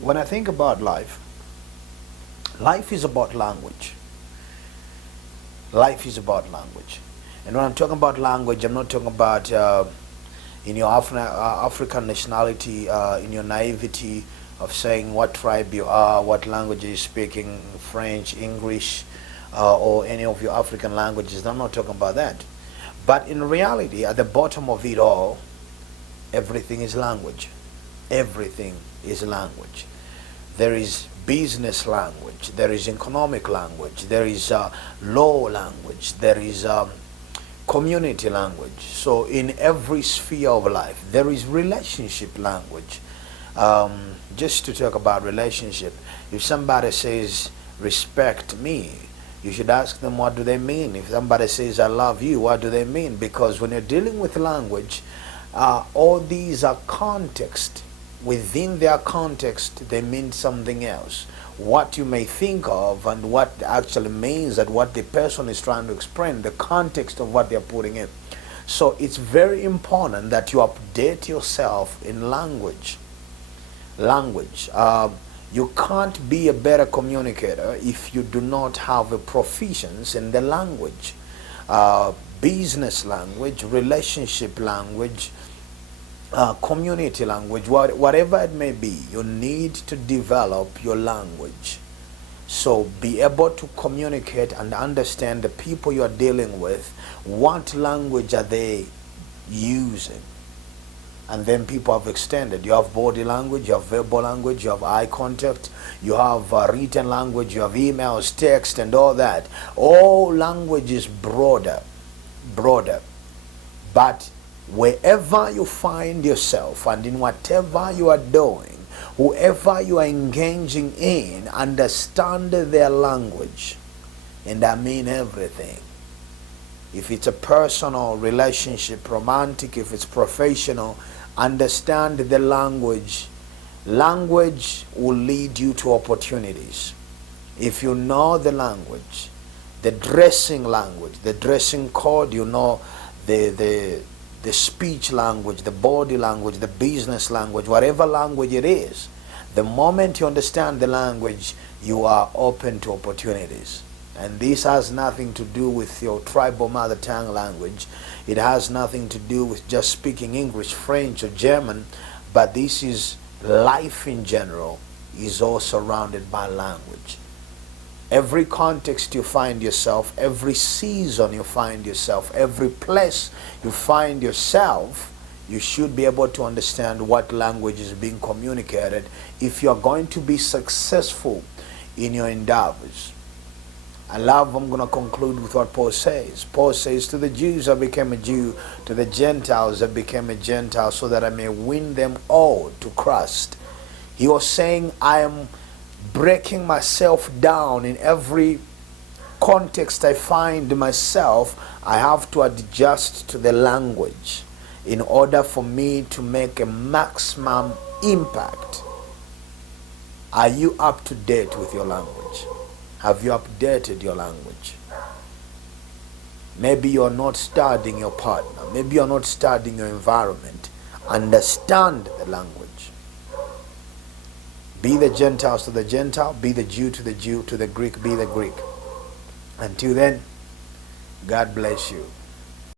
When I think about life, life is about language. Life is about language. And when I'm talking about language, I'm not talking about in your African nationality, in your naivety of saying what tribe you are, what language you're speaking, French, English, or any of your African languages. I'm not talking about that. But in reality, at the bottom of it all, everything is language. Everything is language. There is business language, there is economic language, there is law language, there is community language. So in every sphere of life, there is relationship language. Just to talk about relationship, if somebody says respect me, you should ask them what do they mean. If somebody says I love you, what do they mean? Because when you're dealing with language, all these are context. Within their context, they mean something else. What you may think of and what actually means that what the person is trying to explain, the context of what they're putting in. So it's very important that you update yourself in language. Language. You can't be a better communicator if you do not have a proficiency in the language. Business language, relationship language, community language, whatever it may be, you need to develop your language. So be able to communicate and understand the people you are dealing with. What language are they using? And then people have extended. You have body language, you have verbal language, you have eye contact, you have written language, you have emails, text, and all that. All language is broader. But wherever you find yourself and in whatever you are doing, whoever you are engaging in, understand their language. And I mean everything. If it's a personal relationship, romantic, if it's professional, understand the language. Language will lead you to opportunities. If you know the language, the dressing language, the dressing code, you know the speech language, the body language, the business language, whatever language it is, the moment you understand the language, you are open to opportunities. And this has nothing to do with your tribal mother tongue language. It has nothing to do with just speaking English, French, or German, but this is life in general is all surrounded by language. Every context you find yourself, every season you find yourself, every place you find yourself, you should be able to understand what language is being communicated if you are going to be successful in your endeavors. I'm going to conclude with what Paul says. Paul says, to the Jews I became a Jew, to the Gentiles I became a Gentile, so that I may win them all to Christ. He was saying, I am breaking myself down in every context I find myself. I have to adjust to the language in order for me to make a maximum impact. Are you up to date with your language? Have you updated your language? Maybe you're not studying your partner. Maybe you're not studying your environment. Understand the language. Be the Gentiles to the Gentile, be the Jew, to the Greek, be the Greek. Until then, God bless you.